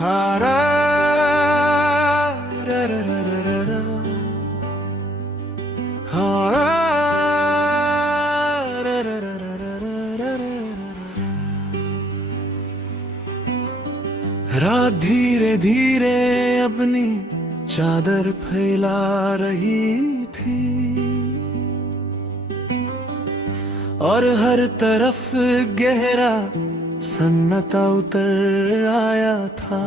रा रा रा रा रा रा, हाँ रा रा रा रा रा रा रा। रात धीरे धीरे अपनी चादर फैला रही थी और हर तरफ गहरा सन्नाटा उतर आया था।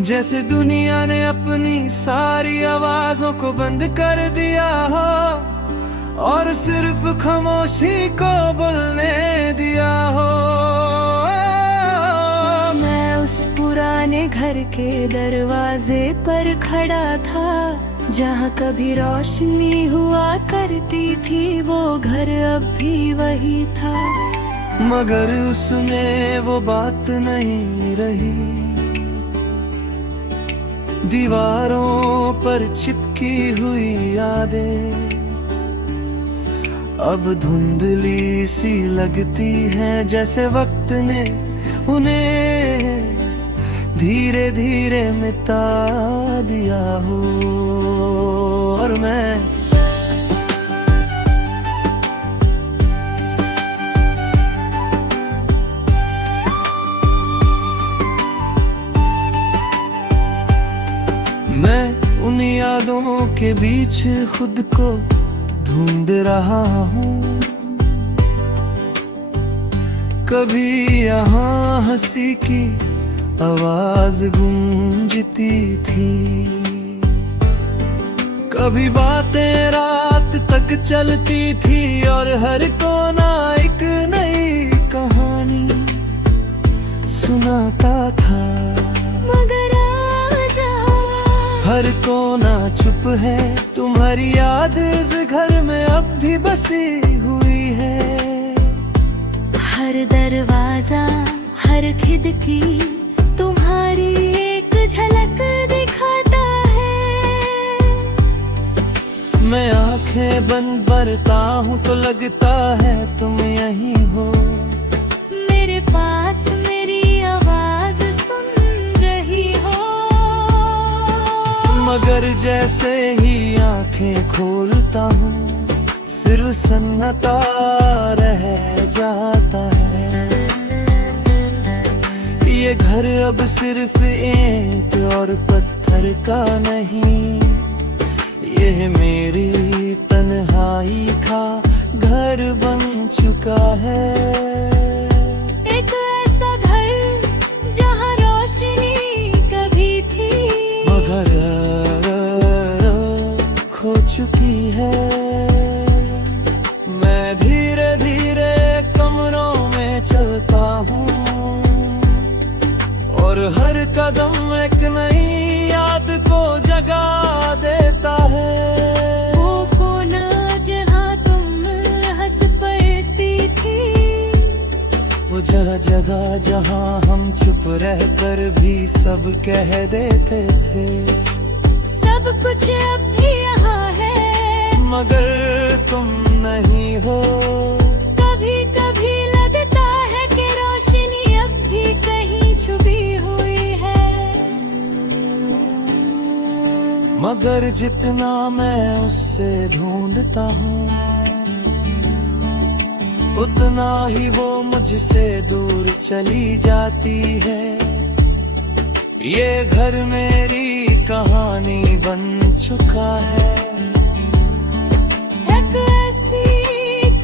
जैसे दुनिया ने अपनी सारी आवाजों को बंद कर दिया हो और सिर्फ खामोशी को बोलने दिया हो। मैं उस पुराने घर के दरवाजे पर खड़ा था जहाँ कभी रोशनी हुआ करती थी। वो घर अब भी वही था, मगर उसमें वो बात नहीं रही। दीवारों पर चिपकी हुई यादें अब धुंधली सी लगती हैं, जैसे वक्त ने उन्हें धीरे धीरे मिटा दिया हो। और मैं उन यादों के बीच खुद को ढूंढ रहा हूँ। कभी यहाँ हंसी की आवाज गूंजती थी, कभी बातें रात तक चलती थी और हर कोना एक नई कहानी सुनाता था। मगर आजा हर कोना चुप है, तुम्हारी याद इस घर में अब भी बसी हुई है। हर दरवाजा हर खिड़की तुम्हारी एक झलक दिखाता है। मैं आंखें बंद करता हूँ तो लगता है तुम यहीं हो। मेरे पास मेरी आवाज सुन रही हो। मगर जैसे ही आंखें खोलता हूँ सिर्फ सन्नाटा रह जाता है। ये घर अब सिर्फ ईंट और पत्थर का नहीं, ये मेरी तन्हाई का घर बन चुका है। एक ऐसा घर जहाँ रोशनी कभी थी मगर खो चुकी है। मैं धीरे धीरे कमरों में चलता हूँ और हर कदम एक नई याद को जगा देता है। वो कोना जहाँ तुम हंस पड़ती थी, वो जगह जहाँ हम चुप रहकर भी सब कह देते थे। सब कुछ अब भी यहाँ है, मगर तुम नहीं हो। कभी कभी लगता है कि रोशनी अब भी कहीं छुपी हुई है। मगर जितना मैं उससे ढूंढता हूँ उतना ही वो मुझसे दूर चली जाती है। ये घर मेरी कहानी बन चुका है। एक ऐसी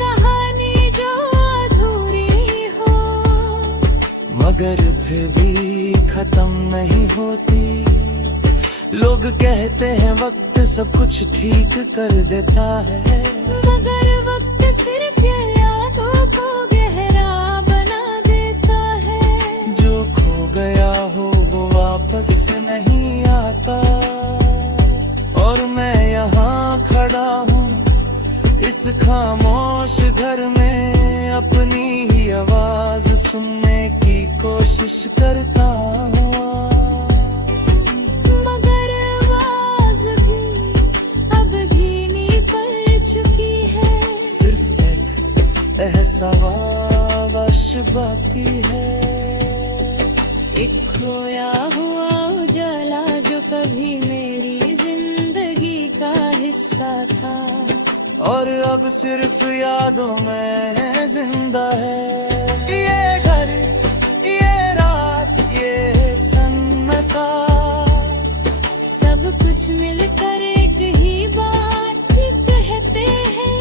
कहानी जो अधूरी हो, मगर फिर भी खत्म नहीं होती। लोग कहते हैं वक्त सब कुछ ठीक कर देता है, मगर वक्त सिर्फ ये यादों को गहरा बना देता है। जो खो गया हो वो वापस नहीं आता। और मैं यहाँ खड़ा हूँ इस खामोश घर में, अपनी ही आवाज सुनने की कोशिश करता हूँ। मगर आवाज भी अब धीमी पड़ चुकी है। सिर्फ एक एहसास बाकी है। खोया हुआ उजाला जो कभी मेरी जिंदगी का हिस्सा था, और अब सिर्फ यादों में जिंदा है। ये घर, ये रात, ये सन्नाटा, सब कुछ मिलकर एक ही बात ही कहते हैं।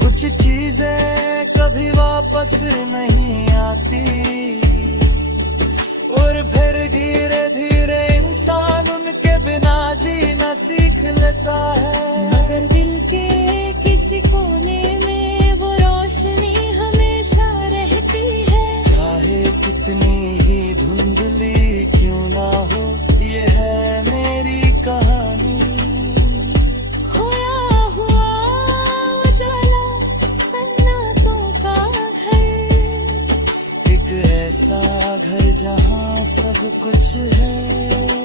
कुछ चीजें कभी वापस नहीं आती, और फिर धीरे धीरे इंसान उनके बिना जीना सीख लेता है। मगर दिल के किसी कोने में वो रोशनी हमेशा रहती है। चाहे कितनी ही धुंधली क्यों ना हो, ये है मेरी कहानी। खोया हुआ उजाला, सन्नाटों का घर, एक ऐसा घर जहाँ सब कुछ है।